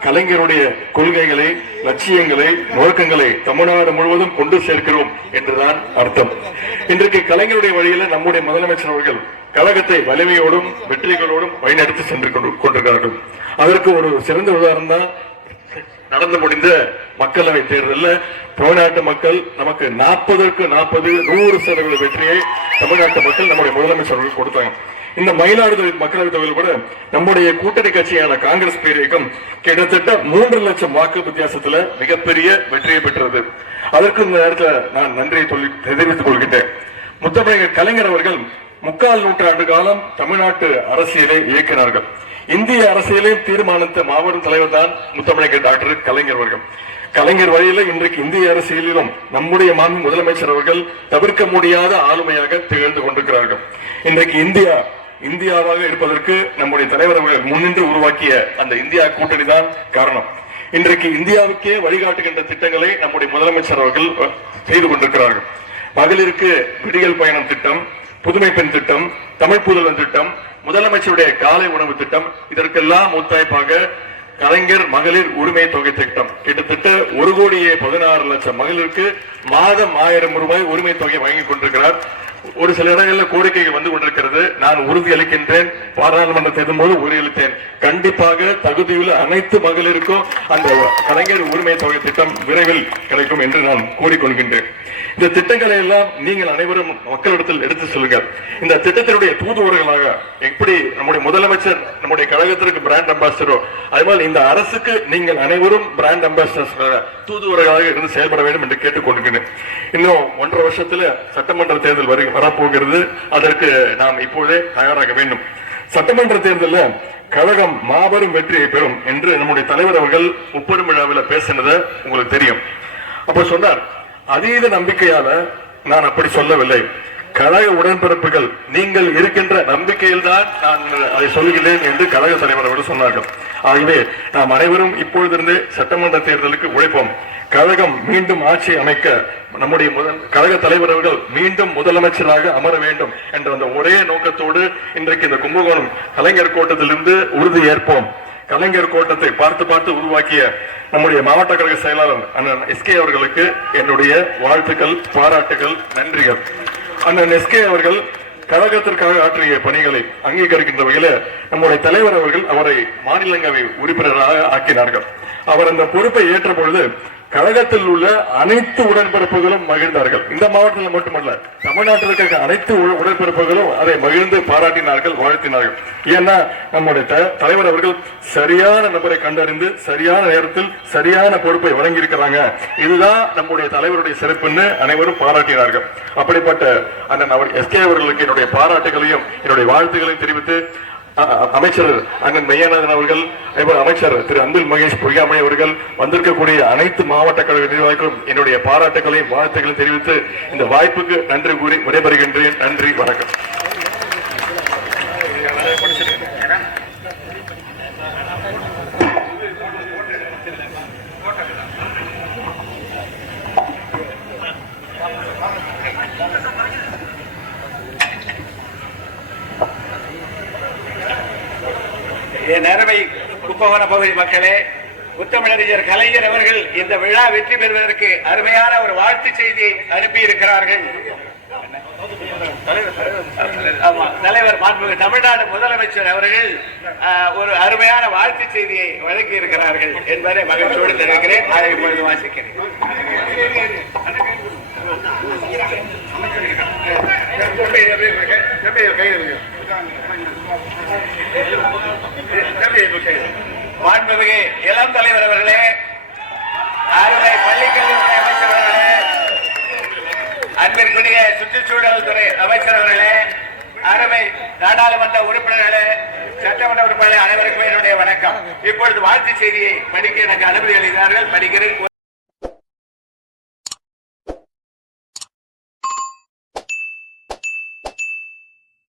கலைஞருடைய கொள்கைகளை லட்சியங்களை நோக்கங்களை தமிழ்நாடு முழுவதும் கொண்டு சேர்க்கிறோம் என்றுதான் அர்த்தம். இன்றைக்கு கலைஞருடைய வழியில நம்முடைய முதலமைச்சர் அவர்கள் கழகத்தை வலிமையோடும் வெற்றிகளோடும் வழிநடத்தி சென்று கொண்டு- கொண்டிருக்கிறார்கள். அதற்கு ஒரு சிறந்த உதாரணம் தான் நடந்து முடிந்த மக்களவை தேர்தலில். தமிழ்நாட்டு மக்கள் நமக்கு நாற்பதற்கு நாற்பது நூறு சதவீத வெற்றியை தமிழ்நாட்டு மக்கள் நம்முடைய முதலமைச்சர் அவர்கள் கொடுத்தாங்க. இந்த மயிலாடுதுறை மக்களவை தொகுதியில் கூட நம்முடைய கூட்டணி கட்சியான காங்கிரஸ் பேரியக்கம் கிட்டத்தட்ட மூன்று லட்சம் வாக்கு வித்தியாசத்துல மிகப்பெரிய வெற்றியை பெற்றது. அதற்கு இந்த நேரத்தில் நான் நன்றியை சொல்லி- தெரிவித்துக் கொள்கின்றேன். முத்தமிழர் கலைஞர் அவர்கள் முக்கால் நூற்றாண்டு காலம் தமிழ்நாட்டு அரசியலை இயக்கினார்கள். இந்திய அரசியலையும் தீர்மானித்த மாவட்ட தலைவர் தான் முத்தமிழர் டாக்டர் கலைஞர் அவர்கள். கலைஞர் வழியில இன்றைக்கு இந்திய அரசியலிலும் நம்முடைய மாண்பு முதலமைச்சர் அவர்கள் தவிர்க்க முடியாத ஆளுமையாக திகழ்ந்து கொண்டிருக்கிறார்கள். இன்றைக்கு இந்தியா இந்தியாவாக இருப்பதற்கு நம்முடைய தலைவர் அவர்கள் முன்னின்று உருவாக்கிய அந்த இந்தியா கூட்டணி தான் காரணம். இன்றைக்கு இந்தியாவுக்கே வழிகாட்டுகின்ற திட்டங்களை நம்முடைய முதலமைச்சர் அவர்கள் செய்து கொண்டிருக்கிறார்கள். மகளிருக்கு விடியல் பயணம் திட்டம் புதுமை பெண் திட்டம் தமிழ் புதுவன் திட்டம் முதலமைச்சருடைய காலை உணவு திட்டம் இதற்கெல்லாம் முத்தாய்ப்பாக கலைஞர் மகளிர் உரிமை தொகை திட்டம். கிட்டத்தட்ட ஒரு கோடியே பதினாறு லட்சம் மகளிருக்கு மாதம் ஆயிரம் ரூபாய் உரிமை தொகை வழங்கி கொண்டிருக்கிறார். ஒரு சில இடங்களில் கோரிக்கைகள் வந்து கொண்டிருக்கிறது. நான் உறுதி அளிக்கின்றேன். பாராளுமன்ற தேர்தல் போது உறுதியளித்தேன் கண்டிப்பாக தகுதியுள்ள அனைத்து மகளிருக்கும் அந்த கலைஞர் உரிமை தொகை திட்டம் விரைவில் கிடைக்கும் என்று நான் கூறிக்கொள்கின்றேன். இந்த திட்டங்களை எல்லாம் நீங்கள் அனைவரும் மக்களிடத்தில் எடுத்து செல்லுங்கள். இந்த திட்டத்தினுடைய தூதுவர்களாக எப்படி நம்முடைய முதலமைச்சர் நம்முடைய கழகத்திற்கு பிராண்ட் அம்பாசிடரோ மாதிரி இந்த அரசுக்கு நீங்கள் அனைவரும் பிராண்ட் அம்பாசிடர்ஸ் தூதுவர்களாக இருந்து செயல்பட வேண்டும் என்று கேட்டுக்கொள்கிறேன் இன்னும் ஒன்றரை வருஷத்துல சட்டமன்ற தேர்தல் வருகிறது. வரப்போகிறது. அதற்கு நாம் இப்போதே தயாராக வேண்டும். சட்டமன்ற தேர்தலில் கழகம் மாபெரும் வெற்றியை பெறும் என்று நம்முடைய தலைவர் அவர்கள் முப்பெரும் விழாவில் பேசினது உங்களுக்கு தெரியும். அப்ப சொன்னார் அதீத நம்பிக்கையால நான் அப்படி சொல்லவில்லை. கழக உடன்பிறப்புகள் நீங்கள் இருக்கின்ற நம்பிக்கையில் தான் நான் அதை சொல்கிறேன் என்று கழக தலைவர் அவர்கள் சொன்னார்கள். ஆகவே நாம் அனைவரும் இப்பொழுதிருந்து சட்டமன்ற தேர்தலுக்கு உழைப்போம். கழகம் மீண்டும் ஆட்சி அமைக்க நம்முடைய முதல் கழக தலைவர் அவர்கள் மீண்டும் முதலமைச்சராக அமர வேண்டும் என்ற அந்த ஒரே நோக்கத்தோடு இன்றைக்கு இந்த கும்பகோணம் கலைஞர் கோட்டத்திலிருந்து உறுதி ஏற்போம். கலைஞர் கோட்டத்தை பார்த்து பார்த்து உருவாக்கிய நம்முடைய மாவட்ட கழக செயலாளர் அண்ணன் எஸ்கே அவர்களுக்கு என்னுடைய வாழ்த்துக்கள் பாராட்டுகள் நன்றிகள். அண்ணன் எஸ்கே அவர்கள் கழகத்திற்காக ஆற்றிய பணிகளை அங்கீகரிக்கின்ற வகையில நம்முடைய தலைவர் அவர்கள் அவரை மாநிலங்களவை உறுப்பினராக ஆக்கினார்கள். அவர் அந்த பொறுப்பை ஏற்ற பொழுது கழகத்தில் உள்ள அனைத்து உடன்பிறப்புகளும் மகிழ்ந்தார்கள். இந்த மாவட்டத்தில் மட்டுமல்ல தமிழ்நாட்டில் இருக்கிற அனைத்து உடன்பிறப்புகளும் அதை மகிழ்ந்து பாராட்டினார்கள் வாழ்த்தினார்கள். ஏன்னா நம்முடைய த- தலைவர் அவர்கள் சரியான நபரை கண்டறிந்து சரியான நேரத்தில் சரியான பொறுப்பை வழங்கியிருக்கிறாங்க. இதுதான் நம்முடைய தலைவருடைய சிறப்புன்னு அனைவரும் பாராட்டினார்கள். அப்படிப்பட்ட அண்ணன் அவர் எஸ்கே அவர்களுக்கு என்னுடைய பாராட்டுகளையும் என்னுடைய வாழ்த்துக்களையும் தெரிவித்து அமைச்சர் அண்ணன் மெய்யானந்தன் அவர்கள் அமைச்சர் திரு அன்பில் மகேஷ் பொய்யாமணி அவர்கள் வந்திருக்கக்கூடிய அனைத்து மாவட்ட கழக நிர்வாகிக்கும் என்னுடைய பாராட்டுகளையும் வாழ்த்துக்களையும் தெரிவித்து இந்த வாய்ப்புக்கு நன்றி கூறி விடைபெறுகின்றேன். நன்றி வணக்கம். என் அருமை கும்பகோண பகுதி மக்களே முத்தமிழறிஞர் கலைஞர் அவர்கள் இந்த விழா வெற்றி பெறுவதற்கு அருமையான ஒரு வாழ்த்து செய்தியை அனுப்பி இருக்கிறார்கள் ஆமா, தலைவர் மாண்புமிகு தமிழ்நாடு முதலமைச்சர் அவர்கள் ஒரு அருமையான வாழ்த்து செய்தியை வழங்கி இருக்கிறார்கள் என்பதை மகிழ்ச்சியோடு தெரிவிக்கிறேன். அதை இப்பொழுது வாசிக்கிறேன். மாண்புமிகு இளம் தலைவர் அவர்களே அறுவை பள்ளிக்கல்வித்துறை அமைச்சர் அவர்களே அன்பிற்குரிய சுற்றுச்சூழல் துறை அமைச்சர் அவர்களே அருமை நாடாளுமன்ற உறுப்பினர்களே சட்டமன்ற உறுப்பினர்களே அனைவருக்கும் என்னுடைய வணக்கம். இப்பொழுது வாழ்த்து செய்தியை படிக்க எனக்கு அனுமதி அளித்தார்கள். படிக்கிறேன்